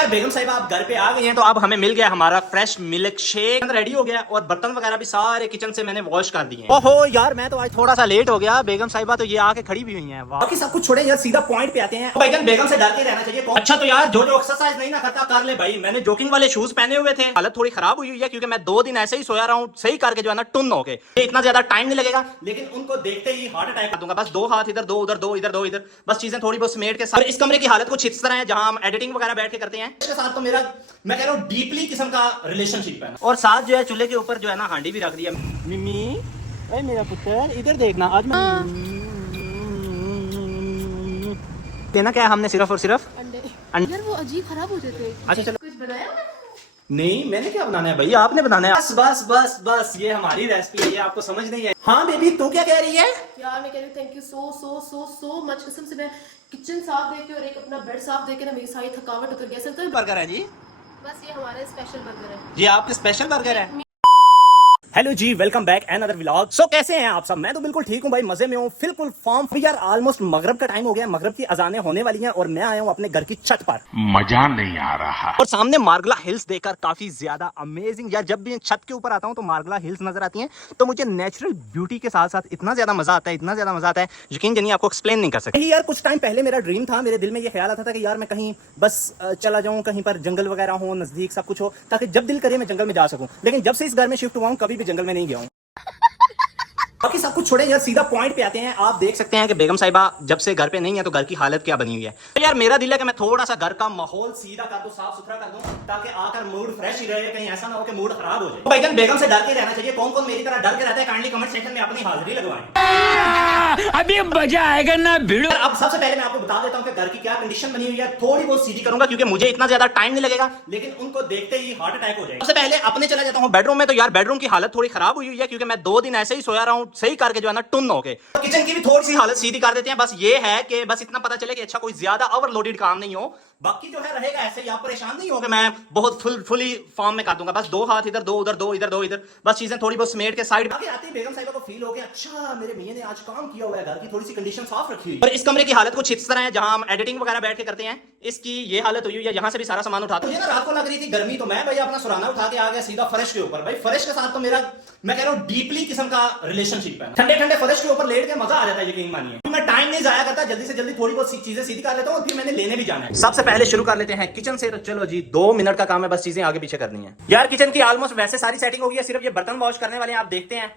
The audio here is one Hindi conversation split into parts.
यार बेगम साहिबा आप घर पे आ गई हैं तो अब हमें मिल गया हमारा फ्रेश मिल्क शेक रेडी हो गया और बर्तन वगैरह भी सारे किचन से मैंने वॉश कर दिए। ओहो यार मैं तो आज थोड़ा सा लेट हो गया, बेगम साहिबा तो ये आके खड़ी भी हुई हैं। बाकी सब कुछ छोड़े यार सीधा पॉइंट पे आते हैं। भाईजान बेगम से डर के रहना चाहिए। अच्छा तो यार जो एक्सरसाइज नहीं ना करता कर ले भाई। मैंने जोकिंग वाले शूज पहने हुए थे, हालत थोड़ी खराब हुई है क्योंकि मैं 2 दिन ऐसे ही सोया रहा हूँ सही करके जो है ना टुन हो गए। इतना ज्यादा टाइम नहीं लगेगा लेकिन उनको देखते ही हार्ट अटैक कर दूंगा। बस 2 हाथ इधर 2 उधर 2 इधर 2 इधर, बस चीजें थोड़ी बहुत समेट के साथ। इस कमरे की हालत कुछ इस तरह है जहां हम एडिटिंग वगैरह बैठ के करते हैं। इसके साथ तो मेरा मैं कह रहा हूँ डीपली किस्म का रिलेशनशिप है। और साथ जो है चूल्हे के ऊपर जो है ना हांडी भी रख दिया। मिमी अरे मेरा पुत्र इधर देखना आज मैं देना क्या है हमने सिर्फ और सिर्फ अंडे। यार वो अजीब खराब हो जाते हैं। अच्छा चलो कुछ बनाया नहीं मैंने क्या बनाना है भाई, आपने बनाना है। बस बस बस बस ये हमारी रेसिपी है, ये आपको समझ नहीं है। हाँ बेबी तू क्या कह रही है? यार मैं कह रही हूँ थैंक यू सो मच। कसम से मैं किचन साफ देख के और एक अपना बेड साफ देख के ना मेरी सारी थकावट उतर गया। सकता है बर्गर है जी, बस ये हमारा स्पेशल बर्गर है। ये आपके स्पेशल बर्गर है। हेलो जी वेलकम बैक अनदर व्लॉग। सो कैसे हैं आप सब? मैं तो बिल्कुल ठीक हूँ भाई, मजे में हूँ, बिल्कुल फॉर्म। यार ऑलमोस्ट मगरब का टाइम हो गया, मगरब की अजानें होने वाली हैं और मैं आया हूँ अपने घर की छत पर। मजा नहीं आ रहा और सामने मार्गला हिल्स देखकर काफी ज्यादा अमेजिंग। यार जब भी छत के ऊपर आता हूँ तो मार्गला हिल्स नजर आती हैं तो मुझे नेचुरल ब्यूटी के साथ साथ इतना ज्यादा मजा आता है, इतना ज्यादा मजा आता है यकीन जानिए आपको एक्सप्लेन नहीं कर सकते। यार कुछ टाइम पहले मेरा ड्रीम था, मेरे दिल में ये ख्याल आता था कि यार मैं कहीं बस चला जाऊँ, कहीं पर जंगल वगैरह हो, नजदीक सब कुछ हो, ताकि जब दिल करे मैं जंगल में जा सकूँ। लेकिन जब से इस घर में शिफ्ट हुआ हूँ कभी भी जंगल में नहीं गया हूँ। बाकी सब कुछ छोड़े यार सीधा पॉइंट पे आते हैं। आप देख सकते हैं कि बेगम साहिबा जब से घर पे नहीं है तो घर की हालत क्या बनी हुई है। तो यार मेरा दिल है कि मैं थोड़ा सा घर का माहौल सीधा कर दूं, साफ सुथरा कर दूं, ताकि आकर मूड फ्रेश ही रहे, कहीं ऐसा ना हो कि मूड खराब हो जाए। तो भाईजान बेगम से डर के रहना चाहिए। कौन कौन मेरी तरह डर के रहता है काइंडली कमेंट सेक्शन में अपनी हाजिरी लगवाएं। अभी मजा आएगा ना भिड़ो। अब सबसे पहले मैं आपको बता देता हूँ कि घर की क्या कंडीशन बनी हुई है। थोड़ी बहुत सीधी करूंगा क्योंकि मुझे इतना ज्यादा टाइम नहीं लगेगा लेकिन उनको देखते ही हार्ट अटैक हो जाएगा। सबसे पहले अपने चला जाता हूँ बेडरूम में। तो यार बेडरूम की हालत थोड़ी खराब हुई है क्योंकि मैं 2 दिन ऐसे ही सोया रहा हूँ सही करके जो है ना टुन हो गए। किचन की भी थोड़ी सी हालत सीधी कर देते हैं। बस ये है कि बस इतना पता चले कि अच्छा कोई ज्यादा ओवरलोडेड काम नहीं हो, बाकी जो है रहेगा ऐसे ही। आप परेशान नहीं हो कि मैं बहुत फुली फॉर्म में कर दूंगा। बस 2 हाथ इधर 2 उधर 2 इधर 2 इधर, बस चीजें थोड़ी बहुत समेट के साइड आगे आती है। बेगम साहिबा को फील हो गया अच्छा मेरे मियां ने आज काम किया हुआ है, घर की थोड़ी सी कंडीशन साफ रखी हुई है। और इस कमरे की हालत कुछ इस तरह है जहां हम एडिटिंग वगैरह बैठ के करते हैं। इसकी ये हालत हुई है, यहाँ से भी सारा सामान उठाता हूं। रात को लग रही थी गर्मी तो मैं भाई अपना सुराना उठा के आ गया सीधा फर्श के ऊपर। भाई फर्श के साथ तो मेरा मैं कह रहा हूँ डीपली किस्म का रिलेशनशिप है। ठंडे ठंडे फर्श के ऊपर लेट के मजा आ जाता है यकीन मानिए। मैं टाइम नहीं जाया करता, जल्दी से जल्दी थोड़ी बहुत चीजें सीधी कर लेता हूँ, फिर मैंने लेने भी जाना है। सबसे पहले शुरू कर लेते हैं किचन से। तो चलो जी 2 मिनट का काम है, बस चीजें आगे पीछे करनी है। यार किचन की ऑलमोस्ट वैसे सारी सेटिंग हो गई है, सिर्फ ये बर्तन वॉश करने वाले हैं। आप देखते हैं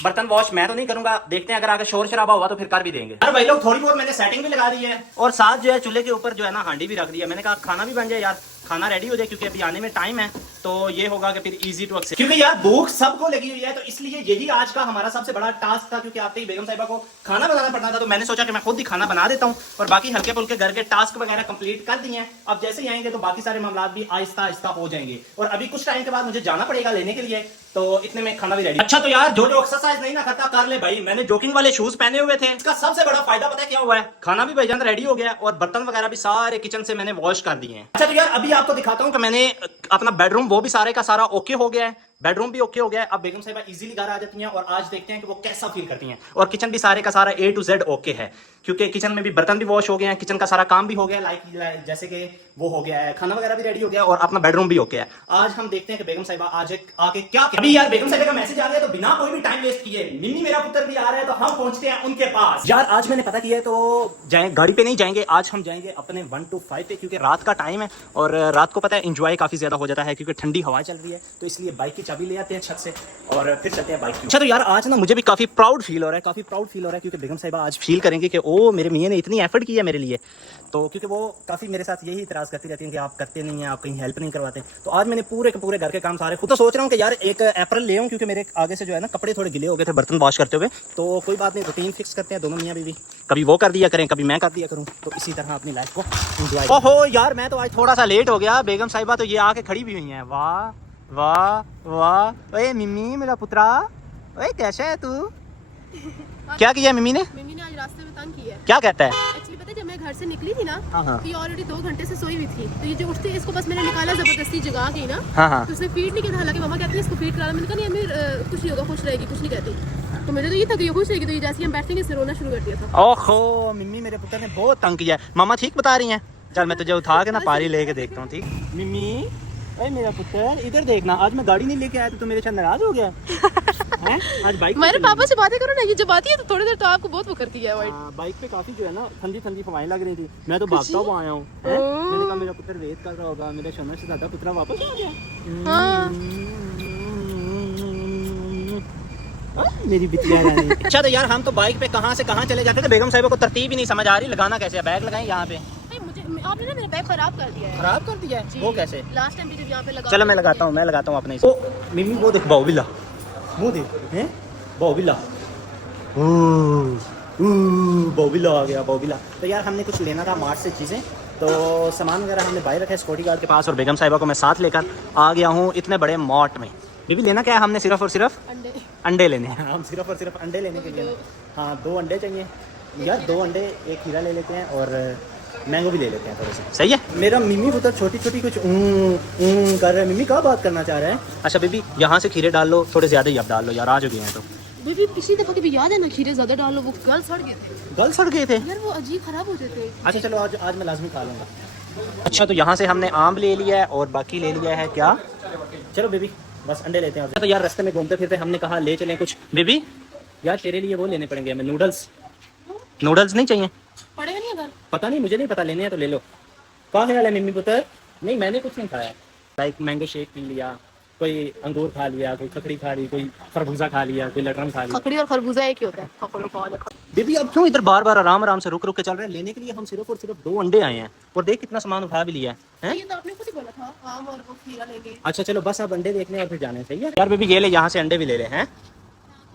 बर्तन वॉश मैं तो नहीं करूंगा, देखते हैं अगर आगे शोर शराबा हुआ तो फिर कर भी देंगे। अरे भाई लोग थोड़ी बहुत मैंने सेटिंग भी लगा दी है और साथ जो है चूल्हे के ऊपर जो है ना हांडी भी रख दी है। मैंने कहा खाना भी बन जाए यार, खाना रेडी हो जाए क्योंकि अभी आने में टाइम है तो ये होगा कि फिर इजी टू एक्सेप्ट। क्योंकि यार भूख सबको लगी हुई है तो इसलिए यही आज का हमारा सबसे बड़ा टास्क था। क्योंकि आते ही बेगम साहिबा को खाना बनाना पड़ना था तो मैंने सोचा कि मैं खुद ही खाना बना देता हूँ और बाकी हल्के फुल्के घर के टास्क वगैरह कंप्लीट कर दिए हैं। अब जैसे ही आएंगे तो बाकी सारे मामला भी आहिस्ता आहिस्ता हो जाएंगे और अभी कुछ टाइम के बाद मुझे जाना पड़ेगा लेने के लिए, तो इतने में खाना भी रेडी। अच्छा तो यार जो एक्सरसाइज नहीं ना करता कर ले भाई। मैंने जोकिंग वाले शूज पहने हुए थे, इसका सबसे बड़ा फायदा पता है क्या हुआ है? खाना भी भाईजान रेडी हो गया और बर्तन वगैरह भी सारे किचन से मैंने वॉश कर दिए हैं। अच्छा तो यार अभी आपको दिखाता हूँ कि मैंने अपना बेडरूम वो भी सारे का सारा ओके हो गया है, बेडरूम भी ओके हो गया है। अब बेगम साहिबा इजीली घर आ जाती हैं और आज देखते हैं कि वो कैसा फील करती हैं। और किचन भी सारे का सारा A to Z ओके है क्योंकि किचन में भी बर्तन भी वॉश हो गए हैं, किचन का सारा काम भी हो गया, लाइक जैसे कि वो हो गया है, खाना वगैरह भी रेडी हो गया और अपना बेडरूम भी ओके है। आज हम देखते हैं कि बेगम साहिबा आज आके क्या। अभी यार बेगम साहिबा का मैसेज आ गया तो बिना कोई भी टाइम वेस्ट किए मिन्नी मेरा पुत्र भी आ रहा है तो हम पहुंचते हैं उनके पास। यार आज मैंने पता किया है तो जाए गाड़ी पे नहीं जाएंगे, आज हम जाएंगे अपने 1 to 5 पे क्योंकि रात का टाइम है और रात को पता है एंजॉय काफी ज्यादा हो जाता है क्योंकि ठंडी हवा चल रही है तो इसलिए बाइक की चाबी ले आते हैं छत से और फिर चलते हैं बाइक की। अच्छा तो यार आज ना मुझे भी काफी प्राउड फील हो रहा है, काफी प्राउड फील हो रहा है क्योंकि बेगम साहिबा आज फील करेंगे कि ओ मेरे मियां ने इतनी एफर्ट की है मेरे लिए। तो क्योंकि वो काफी मेरे साथ यही इतराज करती रहती हैं कि आप करते नहीं हैं, आप कहीं हेल्प नहीं करवाते। तो आज मैंने पूरे के पूरे घर के काम सारे खुद तो सोच रहा हूँ कि यार एक अप्रैल ले आऊँ क्योंकि मेरे आगे से जो है ना कपड़े थोड़े गिले हो गए थे बर्तन वॉश करते हुए। तो कोई बात नहीं, रूटीन फिक्स करते हैं दोनों मियां बीवी, कभी वो कर दिया करें कभी मैं कर दिया करूँ, तो इसी तरह अपनी लाइफ को एंजॉय। ओहो यार मैं तो आज थोड़ा सा लेट हो गया, बेगम साहिबा तो ये आके खड़ी भी हुई है। वाह वाह वाह, ओए मिम्मी मेरा पुत्रा, ओए कैसा है तू? क्या किया मिम्मी ने? मिमी ने आज रास्ते में तंग किया है। क्या कहता है? एक्चुअली पता है जब मैं घर से निकली थी ना हाँ। तो ये ऑलरेडी 2 घंटे से सोई हुई थी। तो ये जो उठती है इसको बस मैंने निकाला जबरदस्ती जगा के ना। हाँ। तो उसने फीड नहीं किया था, हालांकि मम्मा कहती है इसको फीड करा। मैंने कहा नहीं अम्मी कुछ नहीं होगा, खुश रहेगी, कुछ नहीं कहती। तो मुझे तो ये था कि ये खुश रहेगी, तो ये जैसे ही हम बैठेंगे इससे रोना शुरू कर दिया था। ओहो मिम्मी मेरे पुत्र ने बहुत तंग किया है। मामा ठीक बता रही हैं? चल मैं तुझे उठा के ना पारी लेके देखता हूँ, ठीक। मिमी, अरे मेरा पुत्र इधर देखना, आज मैं गाड़ी नहीं लेके आया तो मेरे साथ नाराज हो गया हैं? आज बाइक मेरे पापा से बातें करो ना, ये जब आती है तो थोड़ी देर तो आपको बहुत वो करती है अवॉइड। बाइक पे काफी जो है ना ठंडी ठंडी हवाएं लग रही थी, मैं तो भागता हुआ आया हूँ। मैंने कहा मेरा पुत्र वेट कर रहा होगा, मेरे सोना से ज्यादा पुत्र वापस आ गया। हाँ। मेरी बिटिया रानी। अच्छा तो यार हम तो बाइक पे कहाँ से कहाँ चले जाते थे, बेगम साहिबा को तरतीब ही नहीं समझ आ रही, लगाना कैसे है, बैग लगाएं यहाँ पे। मुझे आपने ना मेरा बैग खराब कर दिया है। खराब कर दिया है, वो कैसे? लास्ट टाइम भी जब यहाँ पे लगा, चलो मैं लगाता हूँ अपने से। मिमी वो देख बाहुबिला, मुंह देख हैं, बाहुबिला, बाहुबिला आ गया, बाहुबिला। तो यार हमने कुछ लेना था मार्ट से चीज़ें, तो सामान वगैरह हमने बाहर रखा है सिक्योरिटी गार्ड के पास, और बेगम साहिबा को मैं साथ लेकर आ गया हूँ इतने बड़े मॉट में। बीबी लेना क्या है हमने? सिर्फ और सिर्फ अंडे लेने हैं, हम सिर्फ और सिर्फ अंडे लेने के लिए। हाँ 2 अंडे चाहिए यार, 2 अंडे, 1 खीरा ले लेते हैं और मैंगो भी ले लेते हैं थोड़े से, सही है। मेरा मिमी पुत्र छोटी छोटी कुछ कर रहा है, मिमी क्या बात करना चाह रहा है? अच्छा बीबी यहाँ से खीरे डाल लो, थोड़े ज़्यादा ही आप डाल लो यार, आ चुके हैं तो। बेबी पिछली दफा भी याद है ना, खीरे ज्यादा डाल लो वो गल सड़ गए थे। गल सड़ गए थे यार वो अजीब खराब हो जाते। अच्छा चलो आज मैं लाजमी खा लूँगा। अच्छा तो यहाँ से हमने आम ले लिया है और बाकी ले लिया है क्या? चलो बेबी बस अंडे लेते हैं। तो यार रास्ते में घूमते फिरते हमने कहा ले चलें कुछ। बेबी यार तेरे लिए वो लेने पड़ेंगे हमें, नूडल्स नहीं चाहिए? पड़ेगा नहीं अगर? पता नहीं, मुझे नहीं पता, लेने हैं तो ले लो। क्या ख्याल है मिमी पुत्र? नहीं मैंने कुछ नहीं खाया, लाइक मैंगो शेक पी लिया, कोई अंगूर खा लिया, कोई खकड़ी खा ली, कोई खरबूजा खा लिया, कोई लटरम खा लिया। खकड़ी और खरबूजा एक ही होता है। बेबी अब क्यों इधर बार बार आराम से रुक के चल रहे हैं? लेने के लिए हम सिर्फ और सिर्फ 2 अंडे आए हैं, और देख कितना सामान उठा भी लिया है। ये तो आपने खुद ही बोला था, आम और वो खीरा लेंगे। अच्छा चलो बस अब अंडे देखने और फिर जाने सही है। यार बेबी ये ले, यहाँ से अंडे भी ले ले हैं,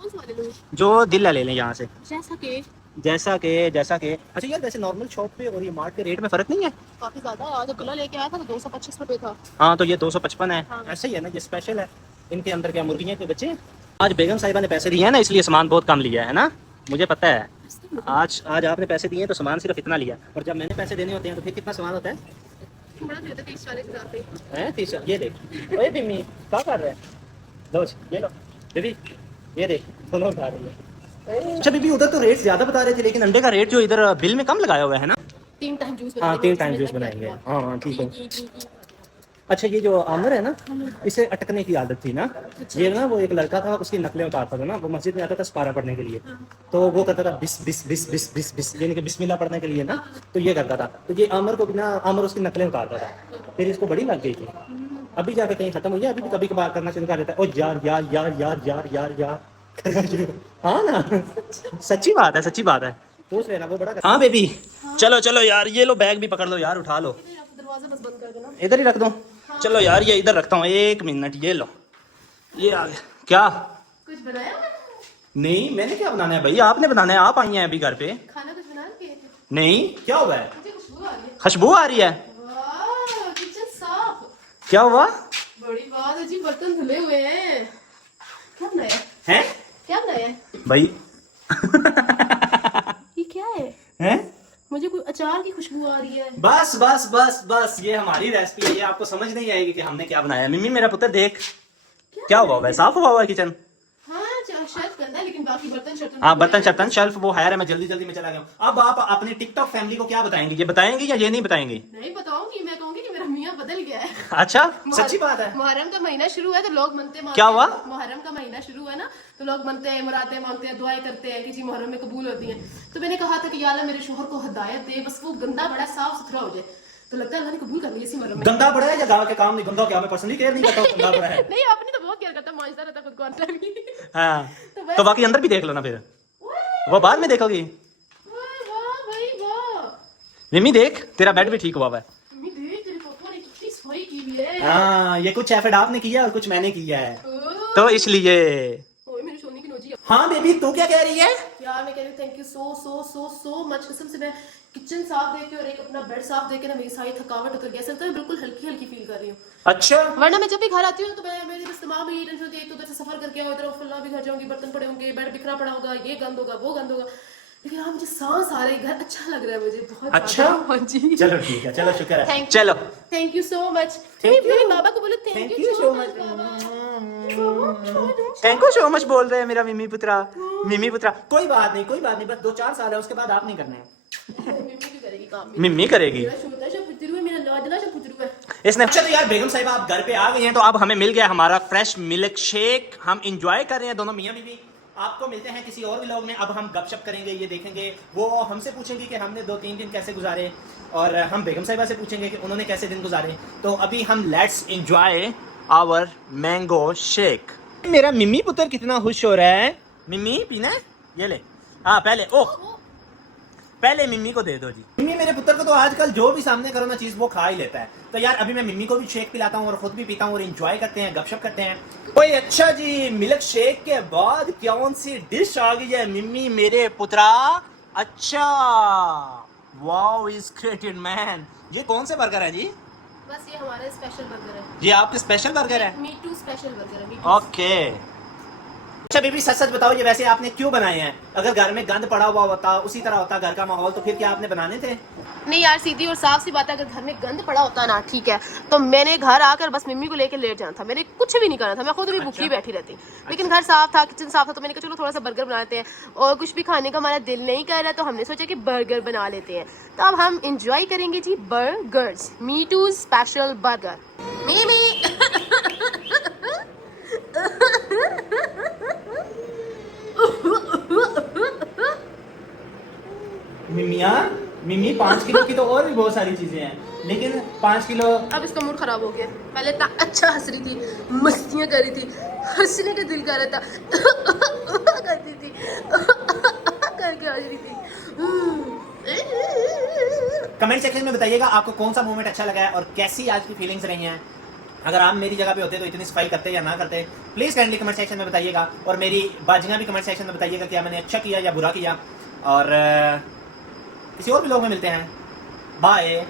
कौन सा वाले लूं? जो दिल ले लें यहाँ से, जैसा के जैसा के। अच्छा यार वैसे नॉर्मल शॉप पे और ये मार्ट के रेट में फर्क नहीं है? काफी ज्यादा है। आज अब्दुल्ला लेके आया था तो 225 रुपए था। हाँ तो ये 255 है। हाँ। ऐसा ही है ना, ये स्पेशल है। इनके अंदर क्या मुर्गियाँ के बच्चे हैं? आज बेगम साहिबा ने पैसे दिए हैं ना, इसलिए सामान बहुत कम लिया है ना, मुझे पता है। आज आपने पैसे दिए तो सामान सिर्फ इतना लिया, और जब मैंने पैसे देने होते हैं तो फिर कितना सामान होता है? बड़ा देते 30-40 हज़ार पे। हैं 30? ये देख, ओए बिम्मी क्या कर रहे हैं? लो ये लो बेबी, ये देख दोनों उठा रही है। अच्छा बीबी उधर तो रेट ज्यादा बता रहे थे, लेकिन अंडे का रेट जो इधर बिल में कम लगाया हुआ है ना। 3 टाइम जूस हाँ 3 टाइम जूस बनाएंगे। हाँ ठीक है। अच्छा ये जो आमर है ना, इसे अटकने की आदत थी ना। ये ना वो एक लड़का था, उसकी नकलें उतारता था ना, वो मस्जिद में आता था सपारा पढ़ने के लिए, तो वो करता था बिस बिस बिस बिस बिस बिस, यानी कि बिस्मिल्लाह पढ़ने के लिए ना, तो ये करता था। तो ये आमर को बिना आमर उसकी नकलें उतारता था, फिर इसको बड़ी लग गई थी। अभी जाके कहीं खत्म हुई है, अभी भी कभी कभार करना शुरू कर देता है, ओ यार यार यार यार यार यार यार। हाँ ना, सच्ची बात है, सच्ची बात है। पूछ लेना वो बड़ा। हाँ बेबी चलो चलो यार, ये लो बैग भी पकड़ लो यार, उठा लो। दरवाजा बस बंद कर देना। इधर ही रख दो। चलो यार ये इधर रखता हूँ, 1 मिनट, ये लो, ये आ गया। क्या कुछ बनाया? नहीं मैंने क्या बनाना है भाई, आपने बनाना है, आप आई हैं अभी घर पे। खाना कुछ बनाया के? नहीं क्या हुआ है? मुझे खुशबू आ रही है। खुशबू आ रही है? वाह किचन साफ। क्या हुआ? बड़ी बात है जी, बर्तन धुले हुए हैं। क्या बनाया हैं? क्या बनाया भाई ये क्या है? हैं? मुझे कोई अचार की खुशबू आ रही है। बस बस बस बस, ये हमारी रेसिपी है, ये आपको समझ नहीं आएगी कि हमने क्या बनाया। मिमी मेरा पुत्र देख क्या हुआ है, साफ हुआ है किचन। हाँ शेल्फ गंदा है, लेकिन बाकी बर्तन शर्तन। हाँ बर्तन शर्तन शेल्फ वो है, मैं जल्दी जल्दी में चला गया। अब आप अपनी टिकटॉक फैमिली को क्या बताएंगे? ये बताएंगे या ये नहीं बताएंगे? नहीं बताऊंगी, मैं कहूंगी कि मेरा मियाँ बदल गया है। अच्छा सच्ची बात है। मुहर्रम का महीना शुरू है तो लोग मनते मांगते। क्या हुआ? मुहर्रम का महीना शुरू है ना, तो लोग मनते हैं, मुरादे मांगते हैं, दुआएं करते हैं कि जी मुहर्रम में कबूल होती हैं। तो मैंने कहा था कि या अल्लाह मेरे शोहर को हिदायत दे, बस वो गंदा बड़ा साफ सुथरा हो जाए। तो लगता है अल्लाह ने कबूल कर लिया इसी मुहर्रम में। गंदा बड़ा है या गाँव के काम नहीं गंदा, क्या मैं पर्सनली केयर नहीं करता हूँ गंदा बड़ा है। नहीं आपने तो बहुत केयर करता, मांझता रहता खुद को अंदर भी। हाँ तो बाकी अंदर भी देख लो ना, फिर वो बाद में देखोगी। वाह भाई वाह। मिमी देख तेरा बेड भी ठीक हुआ है। मम्मी देख तेरे पापा ने कितनी सफाई की हुई है। हाँ ये कुछ एफर्ट आपने किया और कुछ मैंने किया है, ओह, तो इसलिए। ओए मेरे सोने की नोजी। हाँ बेबी तू क्या कह रही है? यार मैं कह रही हूँ थैंक यू सो मच, कसम से। मैं किचन साफ देख के और एक अपना बेड साफ देख के ना मेरी सारी थकावट उतर गया, सकता है बिल्कुल हल्की हल्की फील कर रही हूँ। अच्छा वरना मैं जब भी घर आती हूँ तो मैं मेरे बस दिमाग में ये टेंशन होती है, एक तो उधर से सफर करके आओ, इधर फुल्ला भी घर जाऊंगी, बर्तन पड़े होंगे, बेड बिखरा पड़ा होगा, ये गंद होगा वो गंद होगा। लेकिन हाँ मुझे सांस आ रही, घर अच्छा लग रहा है मुझे बहुत। अच्छा हाँ जी चलो ठीक है, चलो शुक्र है। Thank you. चलो thank you so much. Thank you. मेरे बाबा को बोलो thank you so much. Thank you so much बोल रहे हैं मेरा मिमी पुत्रा। मिमी पुत्रा कोई बात नहीं, कोई बात नहीं, बस 2-4 साल है, उसके बाद आप नहीं करना है। मम्मी भी करेगी काम। मिमी करेगी। मेरा शूट है जब बादला जो पुतरू है। इसने अच्छा तो यार बेगम साहिबा आप घर पे आ गए हैं, तो अब हमें मिल गया हमारा फ्रेश मिल्क शेक। हम इंजॉय कर रहे हैं दोनों मियाँ बीवी। आपको मिलते हैं किसी और व्लॉग में। अब हम गपशप करेंगे, ये देखेंगे, वो हमसे पूछेंगे कि हमने 2-3 दिन कैसे गुजारे, और हम बेगम साहिबा से पूछेंगे कि उन्होंने कैसे दिन गुजारे। तो अभी हम let's enjoy our mango shake. मेरा मिम्मी पुत्र कितना खुश हो रहा है। मिम्मी पीना है, ये ले। हाँ पहले पहले मिम्मी को दे दो जी। मिम्मी मेरे पुत्र को तो आजकल जो भी सामने करो ना चीज वो खा ही लेता है। तो यार अभी मैं मिम्मी को भी शेक पिलाता हूँ और खुद भी पीता हूँ और एंजॉय करते हैं, गपशप करते हैं। ओए अच्छा जी, मिल्क शेक के बाद कौन सी डिश आ गई है मिम्मी मेरे पुत्रा। अच्छा वाओ इज क्रिएटेड मैन। ये कौन से बर्गर है जी। बस ये हमारा स्पेशल बर्गर है। ये आपके स्पेशल बर्गर है। मी टू स्पेशल बर्गर है। ओके अच्छा बेबी सच सच बताओ, ये वैसे आपने क्यों बनाए हैं। अगर घर में गंद पड़ा हुआ होता, उसी तरह होता घर का माहौल, तो फिर क्या आपने बनाने थे। नहीं यार, सीधी और साफ सी बात है, अगर घर में गंद पड़ा होता ना, ठीक है, तो मैंने घर आकर बस मम्मी को लेकर लेट जाना था। मैंने कुछ भी नहीं करना था, मैं खुद भी भूखी बैठी रहती। लेकिन घर साफ था, किचन साफ था, तो मैंने कहा चलो थोड़ा सा बर्गर बनाते हैं। और कुछ भी खाने का हमारा दिल नहीं कर रहा, तो हमने सोचा कि बर्गर बना लेते हैं। तो अब हम इंजॉय करेंगे जी burgers, me too special burger. मिम्मी 5 किलो की तो और भी बहुत सारी चीजें हैं, लेकिन 5 किलो। अब इसका मूड खराब हो गया। पहले इतना अच्छा हंस रही थी, मस्तियां कर रही थी, हंसने का दिल कर रहा था, करती थी, करके आ रही थी। कमेंट सेक्शन में बताइएगा आपको कौन सा मोमेंट अच्छा लगा है और कैसी आज की फीलिंग्स रही हैं। अगर आप मेरी जगह पे होते तो इतनी सफाई करते या ना करते, प्लीज काइंडली कमेंट सेक्शन में बताइएगा। और मेरी बाजियां भी कमेंट सेक्शन में बताइएगा क्या मैंने अच्छा किया या बुरा किया। और किसी और भी लोग में मिलते हैं। बाय।